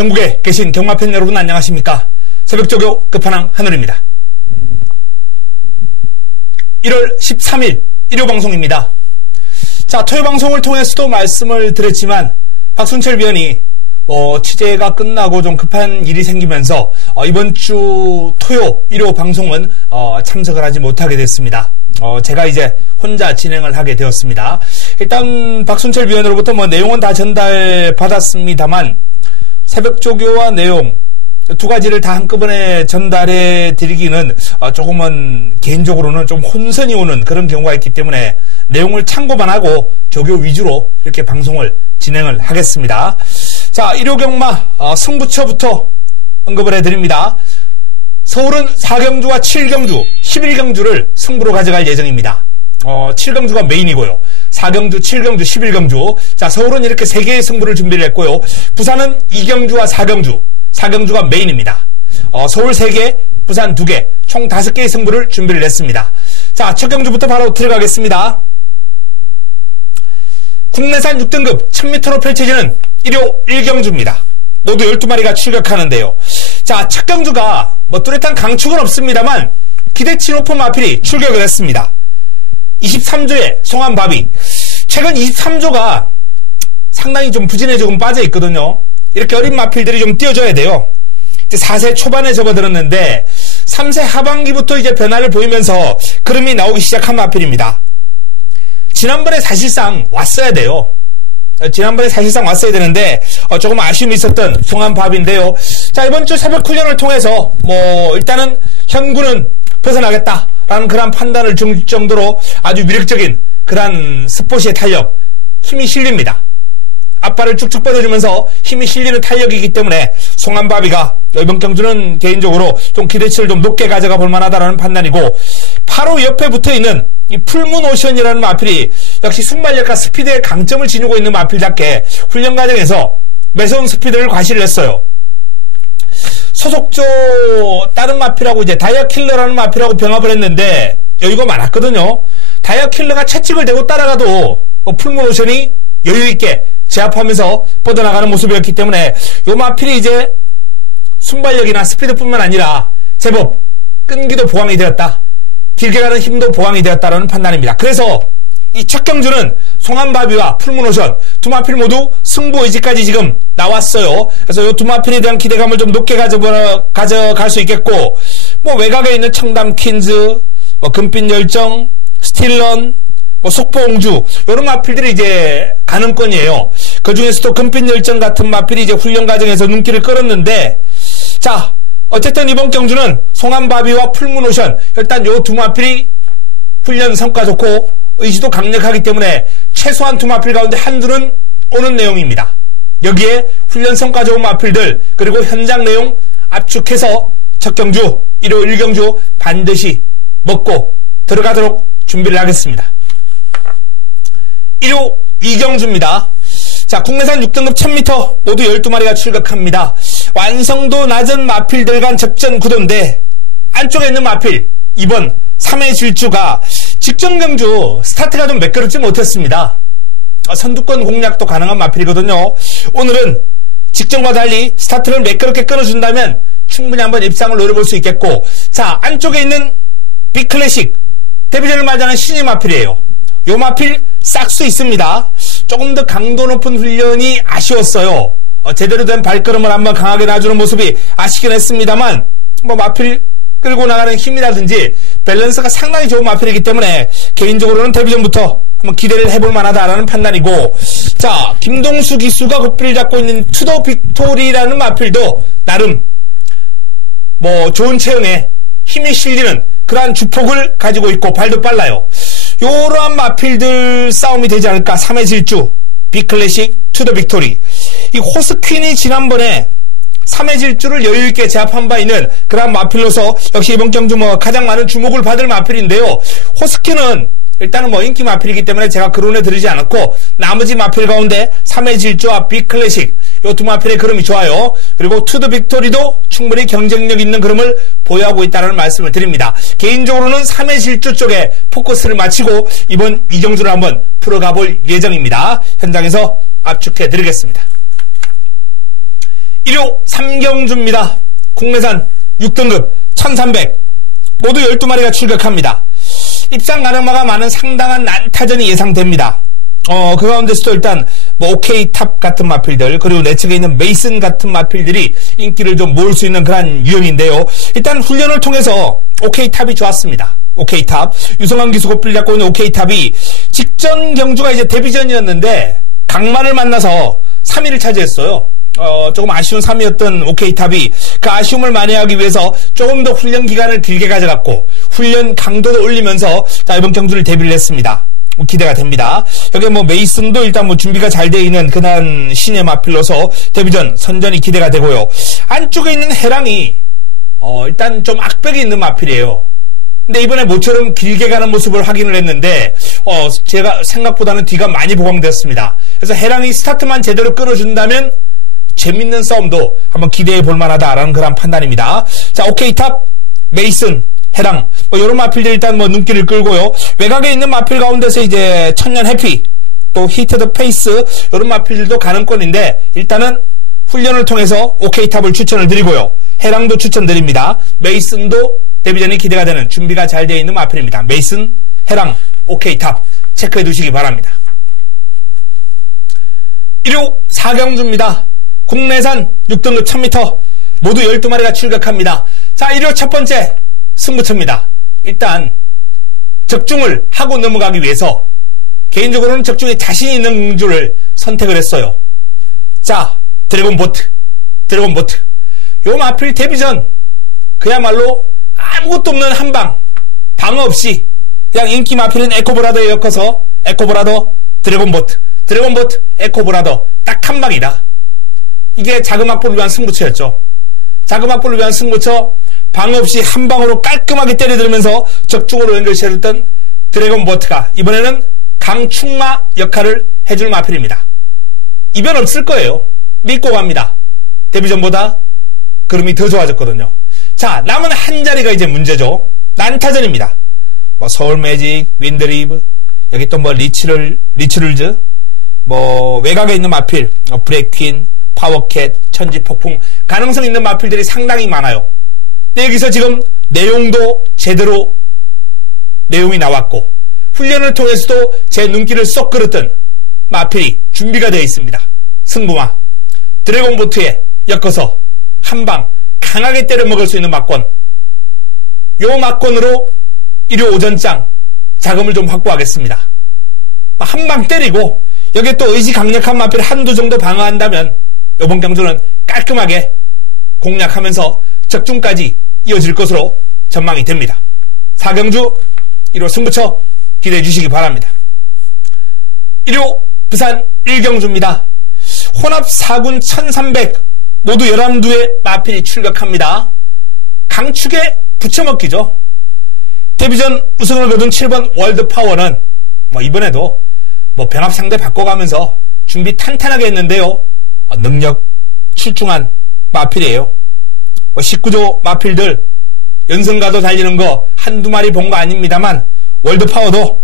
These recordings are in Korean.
전국에 계신 경마팬 여러분 안녕하십니까? 새벽조교 끝판왕 한울입니다. 1월 13일 일요방송입니다. 자, 토요방송을 통해서도 말씀을 드렸지만 박순철 위원이 취재가 끝나고 좀 급한 일이 생기면서 이번 주 토요 일요 방송은 참석을 하지 못하게 됐습니다. 제가 이제 혼자 진행을 하게 되었습니다. 일단 박순철 위원으로부터 내용은 다 전달받았습니다만 새벽조교와 내용 두 가지를 다 한꺼번에 전달해 드리기는 조금은 개인적으로는 좀 혼선이 오는 그런 경우가 있기 때문에 내용을 참고만 하고 조교 위주로 이렇게 방송을 진행을 하겠습니다. 자, 일요경마 승부처부터 언급을 해드립니다. 서울은 4경주와 7경주, 11경주를 승부로 가져갈 예정입니다. 7경주가 메인이고요. 4경주, 7경주, 11경주. 자, 서울은 이렇게 3개의 승부를 준비를 했고요. 부산은 2경주와 4경주, 4경주가 메인입니다. 서울 3개, 부산 2개, 총 5개의 승부를 준비를 했습니다. 자, 첫 경주부터 바로 들어가겠습니다. 국내산 6등급 1000m로 펼쳐지는 일요 1경주입니다. 모두 12마리가 출격하는데요. 자, 첫 경주가 뚜렷한 강축은 없습니다만 기대치 높은 마필이 출격을 했습니다. 23조의 송암바비. 최근 23조가 상당히 좀 부진에 조금 빠져 있거든요. 이렇게 어린 마필들이 좀 뛰어줘야 돼요. 이제 4세 초반에 접어들었는데 3세 하반기부터 이제 변화를 보이면서 그름이 나오기 시작한 마필입니다. 지난번에 사실상 왔어야 돼요. 지난번에 사실상 왔어야 되는데 조금 아쉬움이 있었던 송암밥인데요. 자, 이번 주 새벽 훈련을 통해서 일단은 현구는 벗어나겠다라는 그런 판단을 줄 정도로 아주 위력적인 그런 스포츠의 탄력, 힘이 실립니다. 앞발을 쭉쭉 뻗어주면서 힘이 실리는 탄력이기 때문에 송암바비가 이번 경주는 개인적으로 좀 기대치를 좀 높게 가져가 볼 만하다라는 판단이고, 바로 옆에 붙어있는 이 풀문오션이라는 마필이 역시 순발력과 스피드의 강점을 지니고 있는 마필답게 훈련 과정에서 매서운 스피드를 과시를 했어요. 소속조 다른 마필하고 이제 다이아킬러라는 마필하고 병합을 했는데 여유가 많았거든요. 다이아킬러가 채찍을 대고 따라가도 풀문오션이 여유있게 제압하면서 뻗어나가는 모습이었기 때문에 요 마필이 이제 순발력이나 스피드뿐만 아니라 제법 끈기도 보강이 되었다, 길게 가는 힘도 보강이 되었다라는 판단입니다. 그래서 이 첫 경주는 송암바비와 풀문오션 두 마필 모두 승부 의지까지 지금 나왔어요. 그래서 이 두 마필에 대한 기대감을 좀 높게 가져갈 수 있겠고, 외곽에 있는 청담퀸즈, 금빛열정, 스틸런, 속보옹주, 요런 마필들이 이제 가능권이에요. 그 중에서도 금빛열정 같은 마필이 이제 훈련 과정에서 눈길을 끌었는데, 자, 어쨌든 이번 경주는 송암바비와 풀문오션, 일단 요 두 마필이 훈련 성과 좋고 의지도 강력하기 때문에 최소한 두 마필 가운데 한두는 오는 내용입니다. 여기에 훈련 성과 좋은 마필들, 그리고 현장 내용 압축해서 첫 경주, 일요 1경주 반드시 먹고 들어가도록 준비를 하겠습니다. 일요 2경주입니다. 자, 국내산 6등급 1000m 모두 12마리가 출격합니다. 완성도 낮은 마필들 간 접전 구도인데 안쪽에 있는 마필, 이번 3회 질주가 직전 경주 스타트가 좀 매끄럽지 못했습니다. 선두권 공략도 가능한 마필이거든요. 오늘은 직전과 달리 스타트를 매끄럽게 끊어준다면 충분히 한번 입상을 노려볼 수 있겠고, 자, 안쪽에 있는 빅클래식 데뷔전을 맞이하는 신인 마필이에요. 요 마필 싹수 있습니다. 조금 더 강도 높은 훈련이 아쉬웠어요. 제대로 된 발걸음을 한번 강하게 놔주는 모습이 아쉽긴 했습니다만, 마필 끌고 나가는 힘이라든지 밸런스가 상당히 좋은 마필이기 때문에 개인적으로는 데뷔전부터 한번 기대를 해볼 만하다라는 판단이고, 자, 김동수 기수가 고삐를 잡고 있는 투더 빅토리라는 마필도 나름 좋은 체형에 힘이 실리는 그러한 주폭을 가지고 있고 발도 빨라요. 요러한 마필들 싸움이 되지 않을까. 3회 질주, 빅클래식, 투더 빅토리. 이 호스퀸이 지난번에 3회 질주를 여유있게 제압한 바 있는 그런 마필로서 역시 이번 경주 가장 많은 주목을 받을 마필인데요. 호스퀸은 일단은 인기 마필이기 때문에 제가 거론해 드리지 않았고, 나머지 마필 가운데 3회 질주와 빅클래식, 요 두 마필의 그름이 좋아요. 그리고 투더 빅토리도 충분히 경쟁력 있는 그름을 보유하고 있다는 말씀을 드립니다. 개인적으로는 3회 질주 쪽에 포커스를 맞추고 이번 2경주를 한번 풀어가 볼 예정입니다. 현장에서 압축해 드리겠습니다. 1호 3경주입니다. 국내산 6등급 1300 모두 12마리가 출격합니다. 입상 가능마가 많은 상당한 난타전이 예상됩니다. 그 가운데서도 일단 뭐 OK탑 같은 마필들, 그리고 내측에 있는 메이슨 같은 마필들이 인기를 좀 모을 수 있는 그런 유형인데요. 일단 훈련을 통해서 OK탑이 좋았습니다. OK탑, 유성환 기수 고필 잡고 있는 OK탑이 직전 경주가 이제 데뷔전이었는데 강만을 만나서 3위를 차지했어요. 조금 아쉬운 3위였던 OK탑이 그 아쉬움을 만회하기 위해서 조금 더 훈련 기간을 길게 가져갔고 훈련 강도도 올리면서 자, 이번 경주를 데뷔를 했습니다. 기대가 됩니다. 여기 뭐 메이슨도 일단 뭐 준비가 잘 되어 있는 그런 신의 마필로서 데뷔전 선전이 기대가 되고요. 안쪽에 있는 해랑이 일단 좀 악벽이 있는 마필이에요. 근데 이번에 모처럼 길게 가는 모습을 확인을 했는데 제가 생각보다는 뒤가 많이 보강되었습니다. 그래서 해랑이 스타트만 제대로 끌어준다면 재밌는 싸움도 한번 기대해 볼 만하다라는 그런 판단입니다. 자, OK탑, 메이슨, 해랑 뭐 이런 마필들 일단 뭐 눈길을 끌고요. 외곽에 있는 마필 가운데서 이제 천년 해피, 또 히트 더 페이스 이런 마필들도 가능권인데 일단은 훈련을 통해서 OK탑을 추천을 드리고요. 해랑도 추천드립니다. 메이슨도 데뷔전이 기대가 되는 준비가 잘 되어 있는 마필입니다. 메이슨, 해랑, OK탑 체크해 두시기 바랍니다. 1호 4경주입니다. 국내산 6등급 1000m 모두 12마리가 출격합니다. 자, 1호 첫 번째 승부처입니다. 일단 적중을 하고 넘어가기 위해서 개인적으로는 적중에 자신 있는 공주를 선택을 했어요. 자, 드래곤보트 요 마필 데뷔전 그야말로 아무것도 없는 한방 방어 없이 그냥 인기 마필은 에코브라더에 엮어서 에코브라더 드래곤보트 에코브라더 딱 한 방이다. 이게 자금확보를 위한 승부처였죠. 자금확보를 위한 승부처, 방어 없이 한 방으로 깔끔하게 때려들면서 적중으로 연결시켰던 드래곤보트가 이번에는 강충마 역할을 해줄 마필입니다. 이변 없을 거예요. 믿고 갑니다. 데뷔전보다 그림이 더 좋아졌거든요. 자, 남은 한 자리가 이제 문제죠. 난타전입니다. 뭐 서울매직, 윈드리브, 여기 또 뭐 리츠룰즈, 뭐 외곽에 있는 마필, 브레이퀸, 파워캣, 천지폭풍 가능성 있는 마필들이 상당히 많아요. 근데 여기서 지금 내용도 제대로 내용이 나왔고 훈련을 통해서도 제 눈길을 쏙 끌었던 마필이 준비가 되어 있습니다. 승부마 드래곤보트에 엮어서 한방 강하게 때려 먹을 수 있는 막권, 요 막권으로 1호 오전장 자금을 좀 확보하겠습니다. 한방 때리고 여기에 또 의지 강력한 마필 한두 정도 방어한다면 이번 경주는 깔끔하게 공략하면서 적중까지 이어질 것으로 전망이 됩니다. 4경주 1호 승부처 기대해 주시기 바랍니다. 1호 부산 1경주입니다. 혼합 4군 1300 모두 11두의 마필이 출격합니다. 강축에 붙여먹기죠. 데뷔전 우승을 거둔 7번 월드파워는 뭐 이번에도 뭐 병합 상대 바꿔가면서 준비 탄탄하게 했는데요. 능력 출중한 마필이에요. 19조 마필들 연승가도 달리는 거 한두 마리 본 거 아닙니다만 월드파워도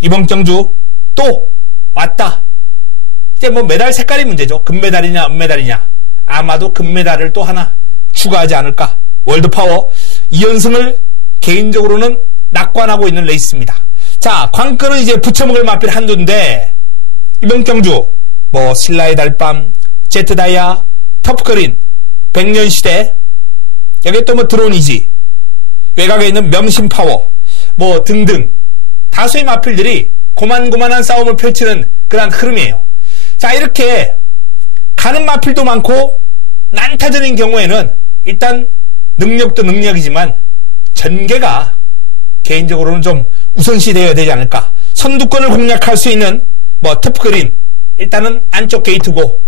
이번 경주 또 왔다. 이제 뭐 메달 색깔이 문제죠. 금메달이냐 은메달이냐. 아마도 금메달을 또 하나 추가하지 않을까. 월드파워 2연승을 개인적으로는 낙관하고 있는 레이스입니다. 자, 관건은 이제 붙여먹을 마필 한두인데 이번 경주 뭐 신라의 달밤, 제트다이아, 터프그린, 백년시대, 여기 또 뭐 드론이지, 외곽에 있는 명심파워, 뭐 등등 다수의 마필들이 고만고만한 싸움을 펼치는 그러한 흐름이에요. 자, 이렇게 가는 마필도 많고 난타전인 경우에는 일단 능력도 능력이지만 전개가 개인적으로는 좀 우선시 되어야 되지 않을까. 선두권을 공략할 수 있는 뭐 터프그린 일단은 안쪽 게이트고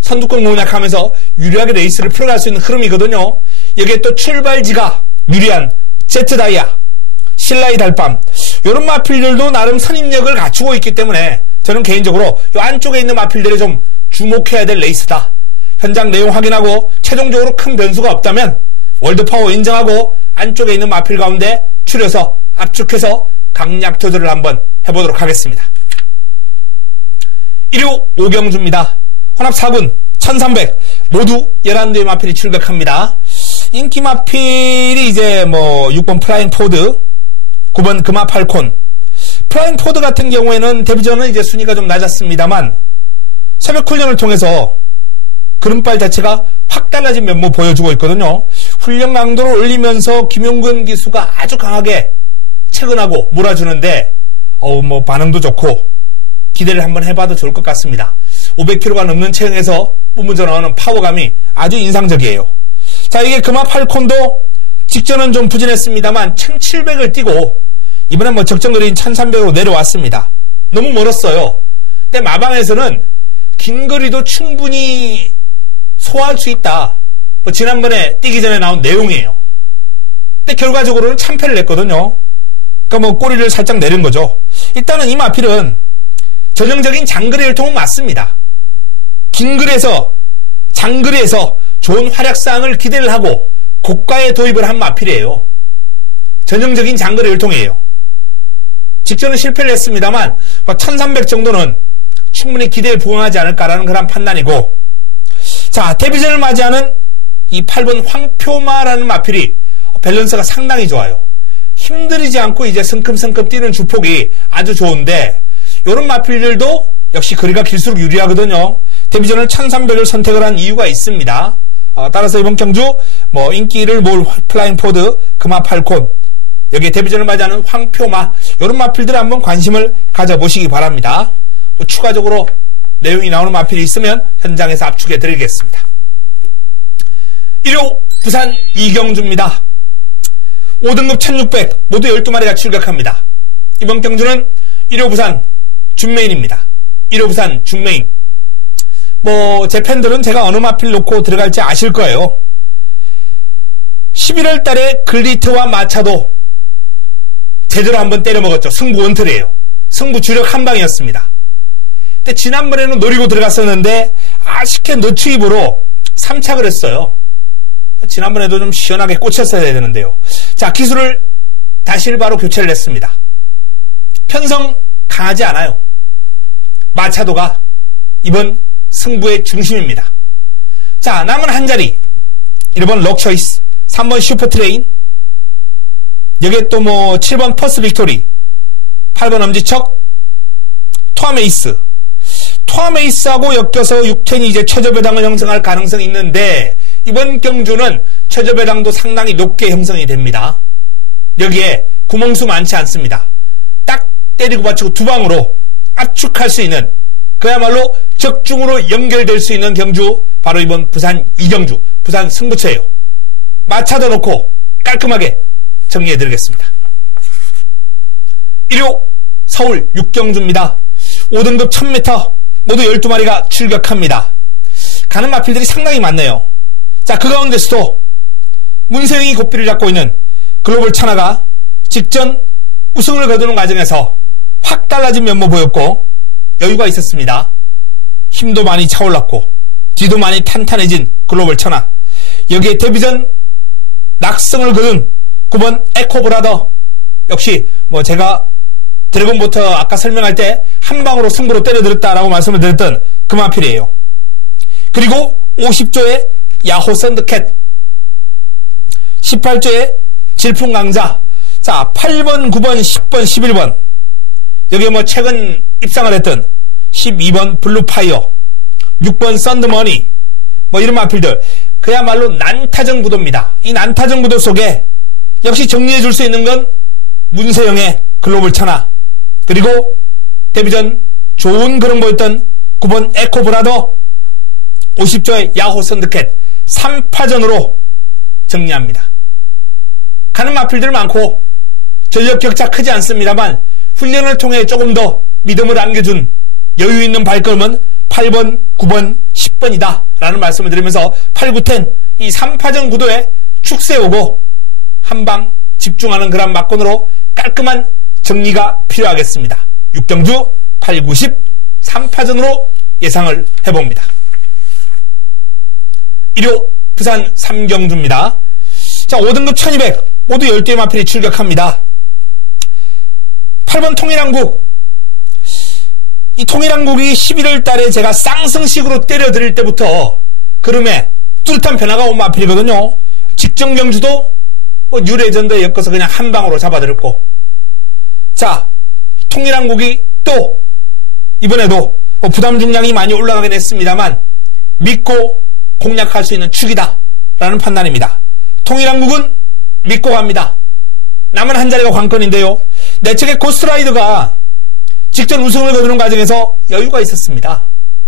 선두권 공략하면서 유리하게 레이스를 풀어갈 수 있는 흐름이거든요. 여기에 또 출발지가 유리한 제트다이아, 신라의 달밤 이런 마필들도 나름 선임력을 갖추고 있기 때문에 저는 개인적으로 이 안쪽에 있는 마필들에 좀 주목해야 될 레이스다. 현장 내용 확인하고 최종적으로 큰 변수가 없다면 월드파워 인정하고 안쪽에 있는 마필 가운데 추려서 압축해서 강약 조절을 한번 해보도록 하겠습니다. 1호 5경주입니다. 혼합 4군 1300 모두 11대의 마필이 출격합니다. 인기 마필이 이제 뭐 6번 플라잉 포드, 9번 금화 팔콘. 플라잉 포드 같은 경우에는 데뷔전은 이제 순위가 좀 낮았습니다만 새벽 훈련을 통해서 그름발 자체가 확 달라진 면모 보여주고 있거든요. 훈련 강도를 올리면서 김용근 기수가 아주 강하게 체근하고 몰아주는데 뭐 반응도 좋고 기대를 한번 해봐도 좋을 것 같습니다. 500kg가 넘는 체형에서 뿜어져 나오는 파워감이 아주 인상적이에요. 자, 이게 금화 팔콘도 직전은 좀 부진했습니다만 1700을 뛰고 이번엔 뭐 적정거리인 1300으로 내려왔습니다. 너무 멀었어요. 근데 마방에서는 긴 거리도 충분히 소화할 수 있다. 뭐 지난번에 뛰기 전에 나온 내용이에요. 근데 결과적으로는 참패를 했거든요. 그러니까 뭐 꼬리를 살짝 내린 거죠. 일단은 이 마필은 전형적인 장거리 혈통은 맞습니다. 긴 거리에서 장거리에서 좋은 활약상을 기대를 하고 고가에 도입을 한 마필이에요. 전형적인 장거리 혈통이에요. 직전은 실패를 했습니다만 1300 정도는 충분히 기대에 부응하지 않을까라는 그런 판단이고, 자, 데뷔전을 맞이하는 이 8번 황표마라는 마필이 밸런스가 상당히 좋아요. 힘들이지 않고 이제 성큼성큼 뛰는 주폭이 아주 좋은데, 이런 마필들도 역시 거리가 길수록 유리하거든요. 데뷔전을 1300을 선택을 한 이유가 있습니다. 따라서 이번 경주 뭐 인기를 모을 플라잉 포드, 금화 팔콘, 여기에 데뷔전을 맞이하는 황표마, 이런 마필들 한번 관심을 가져보시기 바랍니다. 뭐 추가적으로 내용이 나오는 마필이 있으면 현장에서 압축해 드리겠습니다. 1호 부산 이경주입니다. 5등급 1600 모두 12마리가 출격합니다. 이번 경주는 1호 부산 준메인입니다. 1호 부산 준메인. 뭐 제 팬들은 제가 어느 마필 놓고 들어갈지 아실 거예요. 11월 달에 글리트와 마차도 제대로 한번 때려 먹었죠. 승부 원틀이에요. 승부 주력 한방이었습니다. 근데 지난번에는 노리고 들어갔었는데 아쉽게 너추입으로 3착을 했어요. 지난번에도 좀 시원하게 꽂혔어야 되는데요. 자, 기술을 다실바로 교체를 했습니다. 편성 강하지 않아요. 마차도가 이번 승부의 중심입니다. 자, 남은 한 자리 1번 럭초이스, 3번 슈퍼트레인, 여기에 또 뭐 7번 퍼스 빅토리, 8번 엄지척, 토아메이스. 토아메이스하고 엮여서 6텐이 이제 최저배당을 형성할 가능성이 있는데, 이번 경주는 최저배당도 상당히 높게 형성이 됩니다. 여기에 구멍수 많지 않습니다. 딱 때리고 받치고 두 방으로 압축할 수 있는, 그야말로 적중으로 연결될 수 있는 경주, 바로 이번 부산 이경주, 부산 승부처예요. 마차도 놓고 깔끔하게 정리해드리겠습니다. 1호 서울 육경주입니다. 5등급 1000m 모두 12마리가 출격합니다. 가는 마필들이 상당히 많네요. 자, 그 가운데서도 문세영이 고삐를 잡고 있는 글로벌 천하가 직전 우승을 거두는 과정에서 확 달라진 면모 보였고 여유가 있었습니다. 힘도 많이 차올랐고 뒤도 많이 탄탄해진 글로벌 천하. 여기에 데뷔전 낙승을 거둔 9번 에코브라더, 역시 뭐 제가 드래곤부터 아까 설명할 때 한 방으로 승부로 때려들었다라고 말씀을 드렸던 그 마필이에요. 그리고 50조의 야호 썬드캣, 18조의 질풍강자. 자, 8번, 9번, 10번, 11번. 여기에 뭐 최근 입상을 했던 12번 블루파이어, 6번 썬드머니, 뭐 이런 마필들. 그야말로 난타전 구도입니다. 이 난타전 구도 속에 역시 정리해 줄 수 있는 건 문세영의 글로벌 천하, 그리고 데뷔전 좋은 그런 보였던 9번 에코브라더, 50조의 야호 썬드캣. 3파전으로 정리합니다. 가는 마필들 많고 전력 격차 크지 않습니다만 훈련을 통해 조금 더 믿음을 안겨준 여유 있는 발걸음은 8번, 9번, 10번이다 라는 말씀을 드리면서 8, 9, 10 이 3파전 구도에 축 세우고 한방 집중하는 그런 막건으로 깔끔한 정리가 필요하겠습니다. 6경주 8, 9, 10 3파전으로 예상을 해봅니다. 1호 부산 3경주입니다. 자, 5등급 1200 모두 10대의 마필이 출격합니다. 8번 통일한국, 이 통일한국이 11월 달에 제가 쌍승식으로 때려드릴 때부터 그름에 뚜렷한 변화가 온 마필이거든요. 직전 경주도 유례전도에 엮어서 그냥 한 방으로 잡아들었고, 자, 통일한국이 또 이번에도 부담 중량이 많이 올라가긴 했습니다만 믿고 공략할 수 있는 축이다 라는 판단입니다. 통일한국은 믿고 갑니다. 남은 한 자리가 관건인데요. 내측의 고스트라이더가 직전 우승을 거두는 과정에서 여유가 있었습니다.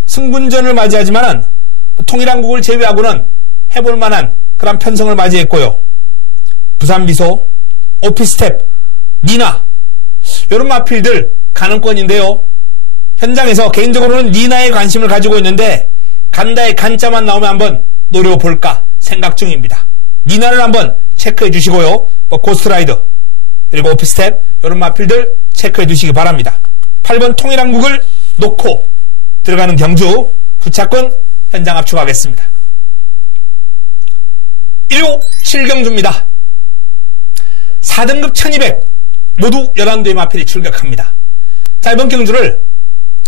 승분전을 맞이하지만은 통일한국을 제외하고는 해볼 만한 그런 편성을 맞이했고요. 부산미소, 오피스텝, 니나 이런 마필들 가능권인데요. 현장에서 개인적으로는 니나에 관심을 가지고 있는데 간다의 간자만 나오면 한번 노려볼까 생각 중입니다. 니나를 한번 체크해 주시고요. 고스트라이더 그리고 오피스텝 이런 마필들 체크해 주시기 바랍니다. 8번 통일한국을 놓고 들어가는 경주 후차권 현장 압축하겠습니다. 1호 7경주입니다. 4등급 1200 모두 11도의 마필이 출격합니다. 자, 이번 경주를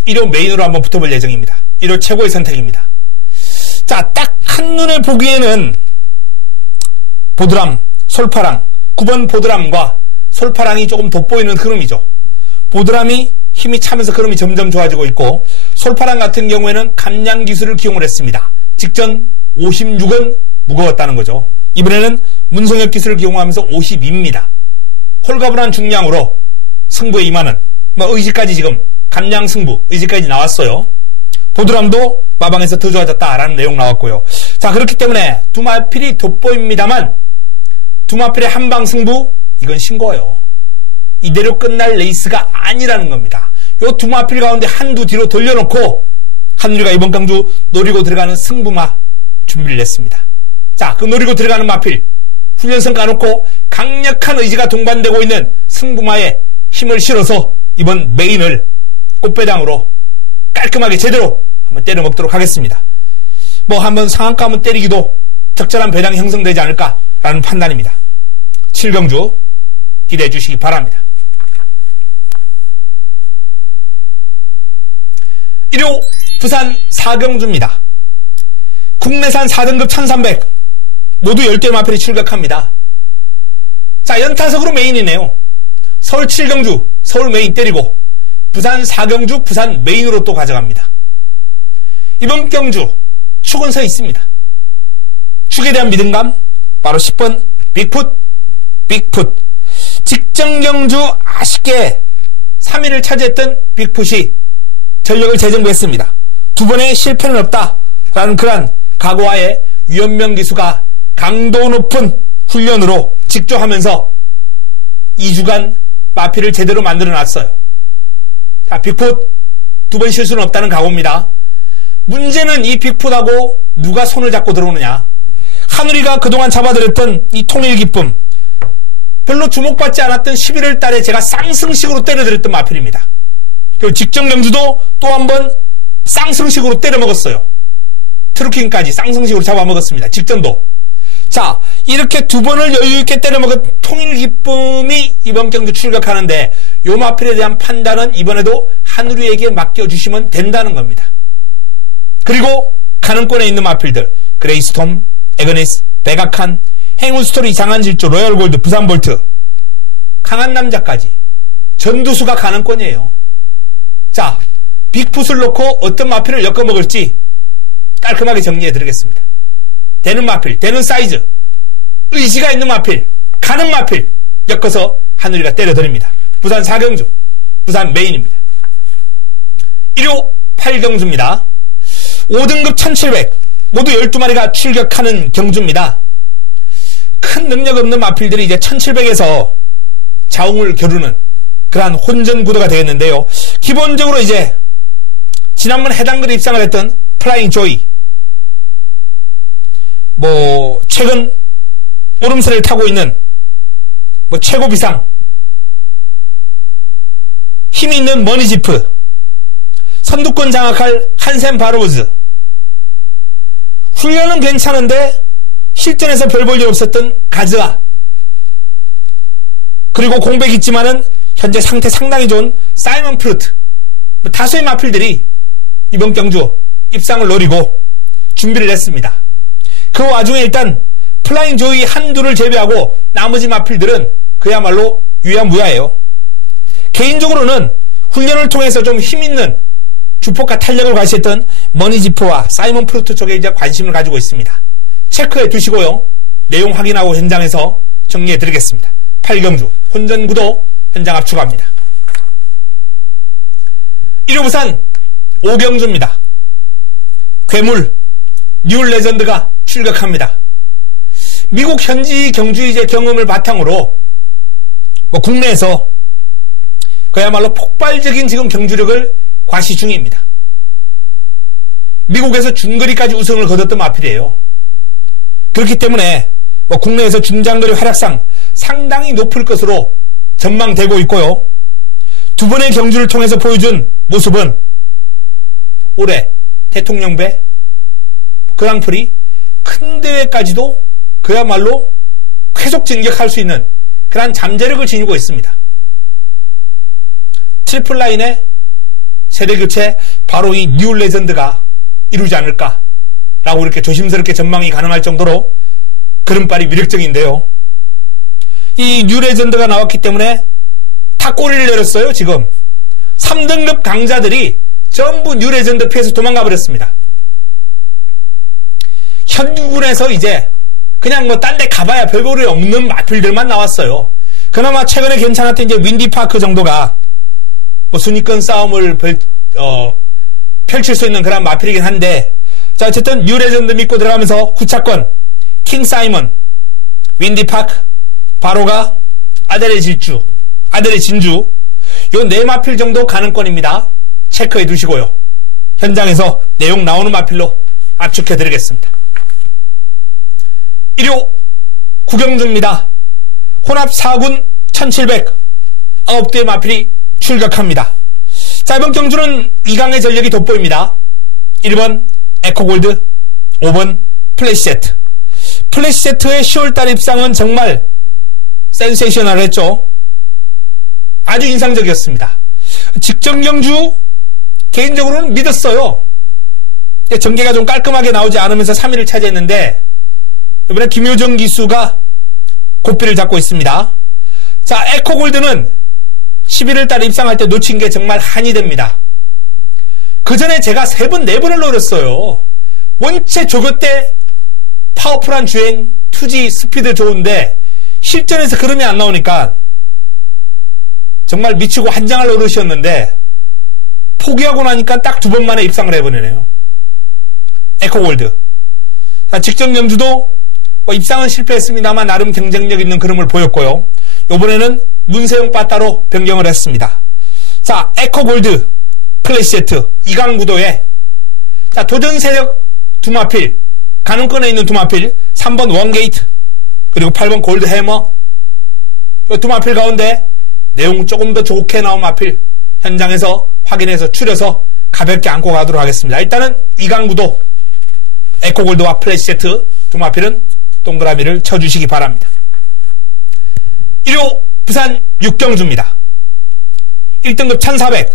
1호 메인으로 한번 붙어볼 예정입니다. 1호 최고의 선택입니다. 자, 딱 한눈에 보기에는 보드람, 솔파랑 9번 보드람과 솔파랑이 조금 돋보이는 흐름이죠. 보드람이 힘이 차면서 흐름이 점점 좋아지고 있고, 솔파랑 같은 경우에는 감량 기술을 기용을 했습니다. 직전 56은 무거웠다는 거죠. 이번에는 문성혁 기술을 기용하면서 52입니다. 홀가분한 중량으로 승부에 임하는 의지까지 지금 감량 승부 의지까지 나왔어요. 보드람도 마방에서 더 좋아졌다라는 내용 나왔고요. 자, 그렇기 때문에 두 마필이 돋보입니다만 두 마필의 한방 승부 이건 신고예요. 이대로 끝날 레이스가 아니라는 겁니다. 요 두 마필 가운데 한두 뒤로 돌려놓고 한누리가 이번 경주 노리고 들어가는 승부마 준비를 했습니다. 자, 그 노리고 들어가는 마필 훈련선 까놓고 강력한 의지가 동반되고 있는 승부마에 힘을 실어서 이번 메인을 꽃배당으로 깔끔하게 제대로 한번 때려 먹도록 하겠습니다. 한번 상한가 한번 때리기도 적절한 배당이 형성되지 않을까라는 판단입니다. 7경주 기대해 주시기 바랍니다. 1호 부산 4경주입니다. 국내산 4등급 1300 모두 10대 마필이 출격합니다. 자, 연타석으로 메인이네요. 서울 7경주 서울 메인 때리고 부산 4경주 부산 메인으로 또 가져갑니다. 이번 경주 축은 서 있습니다. 축에 대한 믿음감 바로 10번 빅풋 직전 경주 아쉽게 3위를 차지했던 빅풋이 전력을 재정비했습니다. 두 번의 실패는 없다라는 그런 각오하에 유현명 기수가 강도 높은 훈련으로 직조하면서 2주간 마필을 제대로 만들어놨어요. 자, 빅풋 두 번 실수는 없다는 각오입니다. 문제는 이 빅풋하고 누가 손을 잡고 들어오느냐. 한우리가 그동안 잡아들였던 이 통일기쁨 별로 주목받지 않았던 11월 달에 제가 쌍승식으로 때려드렸던 마필입니다. 그리고 직전 경주도 또 한 번 쌍승식으로 때려먹었어요. 트루킹까지 쌍승식으로 잡아먹었습니다. 직전도. 자, 이렇게 두 번을 여유있게 때려먹은 통일기쁨이 이번 경주 출격하는데 요 마필에 대한 판단은 이번에도 한우리에게 맡겨주시면 된다는 겁니다. 그리고 가능권에 있는 마필들 그레이스톰, 에그니스, 백악한, 행운스토리, 장한질주, 로열골드, 부산볼트 강한 남자까지 전두수가 가능권이에요. 자, 빅풋을 놓고 어떤 마필을 엮어먹을지 깔끔하게 정리해드리겠습니다. 되는 마필, 되는 사이즈, 의지가 있는 마필, 가는 마필 엮어서 한우리가 때려드립니다. 부산 4경주, 부산 메인입니다. 1호 8경주입니다. 5등급 1700 모두 12마리가 출격하는 경주입니다. 큰 능력 없는 마필들이 이제 1700에서 자웅을 겨루는 그러한 혼전 구도가 되겠는데요. 기본적으로 이제 지난번 해당글에 입상을 했던 플라잉 조이, 최근 오름세를 타고 있는 최고 비상, 힘이 있는 머니지프, 선두권 장악할 한샘 바로우즈, 훈련은 괜찮은데 실전에서 별 볼 일 없었던 가즈아, 그리고 공백 있지만은 현재 상태 상당히 좋은 사이먼 프루트, 다수의 마필들이 이번 경주 입상을 노리고 준비를 했습니다. 그 와중에 일단 플라잉 조이 한두를 제외하고 나머지 마필들은 그야말로 유야무야예요. 개인적으로는 훈련을 통해서 좀 힘있는 주폭과 탄력을 과시했던 머니지프와 사이먼 프루트 쪽에 이제 관심을 가지고 있습니다. 체크해 두시고요. 내용 확인하고 현장에서 정리해 드리겠습니다. 8경주 혼전구도 현장 압축합니다. 1호 부산 5경주입니다. 괴물 뉴레전드가 출격합니다. 미국 현지 경주이제 경험을 바탕으로 국내에서 그야말로 폭발적인 지금 경주력을 과시 중입니다. 미국에서 중거리까지 우승을 거뒀던 마필이에요. 그렇기 때문에 국내에서 중장거리 활약상 상당히 높을 것으로 전망되고 있고요. 두 번의 경주를 통해서 보여준 모습은 올해 대통령배 그랑프리 큰 대회까지도 그야말로 쾌속 진격할 수 있는 그러한 잠재력을 지니고 있습니다. 트리플 라인의 세대교체 바로 이 뉴 레전드가 이루지 않을까라고 이렇게 조심스럽게 전망이 가능할 정도로 걸음발이 위력적인데요. 이 뉴 레전드가 나왔기 때문에 탁꼬리를 내렸어요. 지금 3등급 강자들이 전부 뉴 레전드 피해서 도망가 버렸습니다. 현구군에서 이제 그냥 딴 데 가봐야 별볼이 없는 마필들만 나왔어요. 그나마 최근에 괜찮았던 이제 윈디파크 정도가 순위권 싸움을 펼칠 수 있는 그런 마필이긴 한데, 자, 어쨌든 뉴 레전드 믿고 들어가면서 9차권 킹 사이먼, 윈디파크, 바로가, 아델의 진주, 요 네 마필 정도 가능권입니다. 체크해 두시고요. 현장에서 내용 나오는 마필로 압축해 드리겠습니다. 1호 구경주입니다. 혼합 4군 1700 9대의 마필이 출격합니다. 자, 이번 경주는 2강의 전력이 돋보입니다. 1번 에코골드, 5번 플래시제트. 플래시제트의 10월달 입상은 정말 센세이셔널했죠. 아주 인상적이었습니다. 직전 경주 개인적으로는 믿었어요. 전개가 좀 깔끔하게 나오지 않으면서 3위를 차지했는데 이번에 김효정 기수가 고삐를 잡고 있습니다. 자, 에코골드는 11월 달에 입상할 때 놓친 게 정말 한이 됩니다. 그 전에 제가 3번, 4번을 노렸어요. 원체 조교 때 파워풀한 주행, 투지, 스피드 좋은데 실전에서 그름이 안 나오니까 정말 미치고 한장할 노릇이었는데 포기하고 나니까 딱 2번 만에 입상을 해버리네요. 에코골드. 자, 직전 경주도 입상은 실패했습니다만 나름 경쟁력 있는 그림을 보였고요. 이번에는 문세영 빠따로 변경을 했습니다. 자, 에코골드 플래시제트 2강 구도에 자, 도전 세력 두 마필, 가능권에 있는 두 마필, 3번 원게이트 그리고 8번 골드 해머, 이 두 마필 가운데 내용 조금 더 좋게 나온 마필 현장에서 확인해서 추려서 가볍게 안고 가도록 하겠습니다. 일단은 2강 구도 에코골드와 플래시제트 두 마필은 동그라미를 쳐주시기 바랍니다. 1호 부산 6경주입니다. 1등급 1400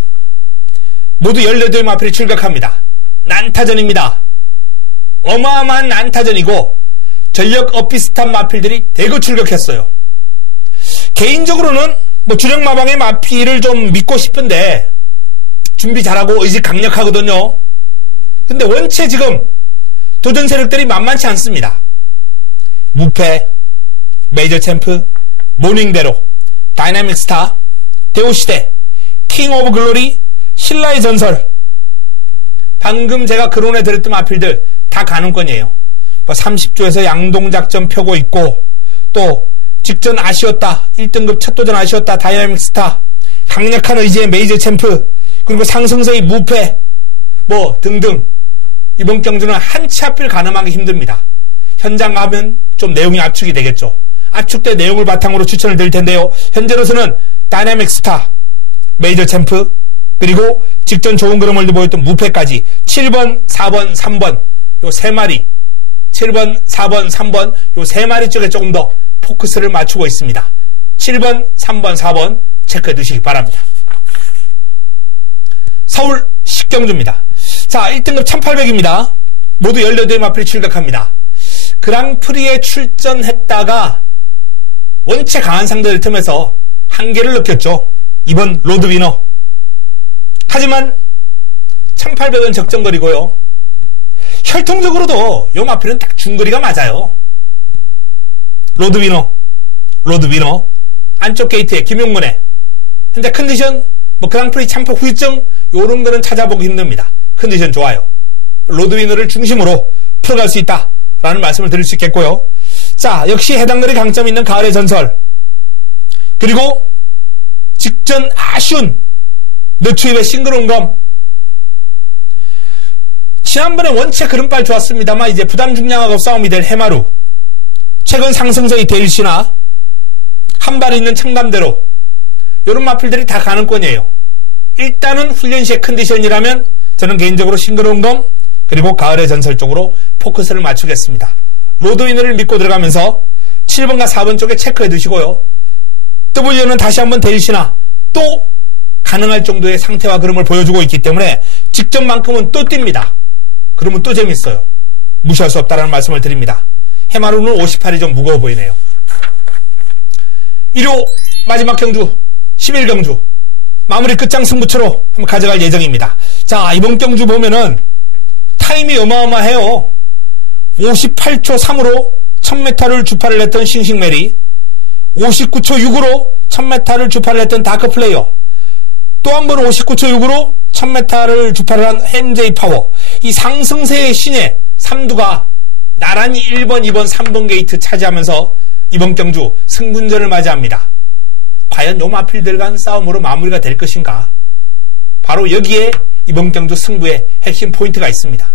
모두 18의 마필이 출격합니다. 난타전입니다. 어마어마한 난타전이고 전력 엇비슷한 마필들이 대거 출격했어요. 개인적으로는 주력 마방의 마필을 좀 믿고 싶은데 준비 잘하고 의지 강력하거든요. 근데 원체 지금 도전 세력들이 만만치 않습니다. 무패, 메이저 챔프, 모닝대로, 다이나믹 스타, 대우시대, 킹 오브 글로리, 신라의 전설. 방금 제가 거론해 드렸던 마필들 다 가능권이에요. 30조에서 양동작전 펴고 있고, 또 직전 아쉬웠다, 1등급 첫 도전 아쉬웠다, 다이나믹 스타, 강력한 의지의 메이저 챔프, 그리고 상승세의 무패, 등등. 이번 경주는 한치 앞을 가늠하기 힘듭니다. 현장 가면 좀 내용이 압축이 되겠죠. 압축된 내용을 바탕으로 추천을 드릴 텐데요. 현재로서는 다이나믹 스타, 메이저 챔프, 그리고 직전 좋은 그림을 보였던 무패까지 7번, 4번, 3번 요 세 마리, 7번, 4번, 3번 요 세 마리 쪽에 조금 더 포커스를 맞추고 있습니다. 7번, 3번, 4번 체크해 두시기 바랍니다. 서울 10경주입니다. 자, 1등급 1800입니다. 모두 18의 마필이 출격합니다. 그랑프리에 출전했다가 원체 강한 상대를 틈에서 한계를 느꼈죠. 이번 로드위너. 하지만 1800은 적정거리고요. 혈통적으로도 요 마필은 딱 중거리가 맞아요. 로드위너 안쪽 게이트에 김용문에. 근데 컨디션 그랑프리 참패 후유증 요런 거는 찾아보기 힘듭니다. 컨디션 좋아요. 로드위너를 중심으로 풀어갈 수 있다라는 말씀을 드릴 수 있겠고요. 자, 역시 해당 거리 강점 있는 가을의 전설, 그리고 직전 아쉬운 너튜브의 싱글온검. 지난번에 원체 그른발 좋았습니다만 이제 부담 중량하고 싸움이 될 해마루, 최근 상승세의 데일시나 한 발 있는 청담대로, 이런 마필들이 다 가능권이에요. 일단은 훈련 시의 컨디션이라면 저는 개인적으로 싱글온검 그리고 가을의 전설 쪽으로 포커스를 맞추겠습니다. 로드위너를 믿고 들어가면서 7번과 4번 쪽에 체크해 두시고요. W는 다시 한번 데일시나 또 가능할 정도의 상태와 그림을 보여주고 있기 때문에 직전만큼은 또 뜁니다. 그러면 또 재밌어요. 무시할 수 없다라는 말씀을 드립니다. 해마루는 58이 좀 무거워 보이네요. 일요 마지막 경주 11경주 마무리 끝장 승부처로 한번 가져갈 예정입니다. 자, 이번 경주 보면은 타임이 어마어마해요. 58초 3으로 1000m를 주파를 했던 싱싱메리, 59초 6으로 1000m를 주파를 했던 다크플레이어, 또 한 번 59초 6으로 1000m를 주파를 한 MJ 파워. 이 상승세의 신예 3두가 나란히 1번, 2번, 3번 게이트 차지하면서 이번 경주 승분전을 맞이합니다. 과연 요 마필들 간 싸움으로 마무리가 될 것인가? 바로 여기에 이번 경주 승부의 핵심 포인트가 있습니다.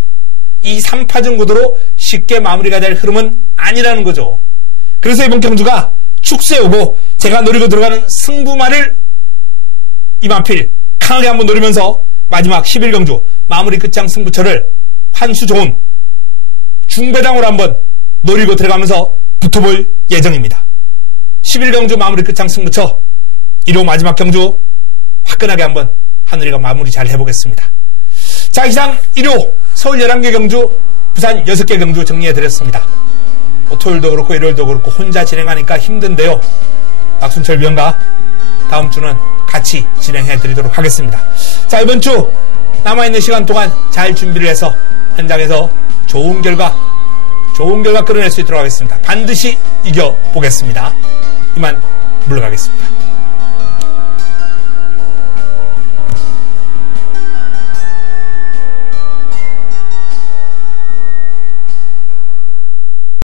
이 3파전 구도로 쉽게 마무리가 될 흐름은 아니라는 거죠. 그래서 이번 경주가 축세오고 제가 노리고 들어가는 승부말을 이 마필 강하게 한번 노리면서 마지막 11경주 마무리 끝장 승부처를 환수 좋은 중배당으로 한번 노리고 들어가면서 붙어볼 예정입니다. 11경주 마무리 끝장 승부처 1호 마지막 경주 화끈하게 한번 하늘이가 마무리 잘 해보겠습니다. 자, 이상 1호 서울 11개 경주, 부산 6개 경주 정리해드렸습니다. 토요일도 그렇고 일요일도 그렇고 혼자 진행하니까 힘든데요. 박순철 위원과 다음 주는 같이 진행해드리도록 하겠습니다. 자, 이번 주 남아있는 시간 동안 잘 준비를 해서 현장에서 좋은 결과 끌어낼 수 있도록 하겠습니다. 반드시 이겨보겠습니다. 이만 물러가겠습니다.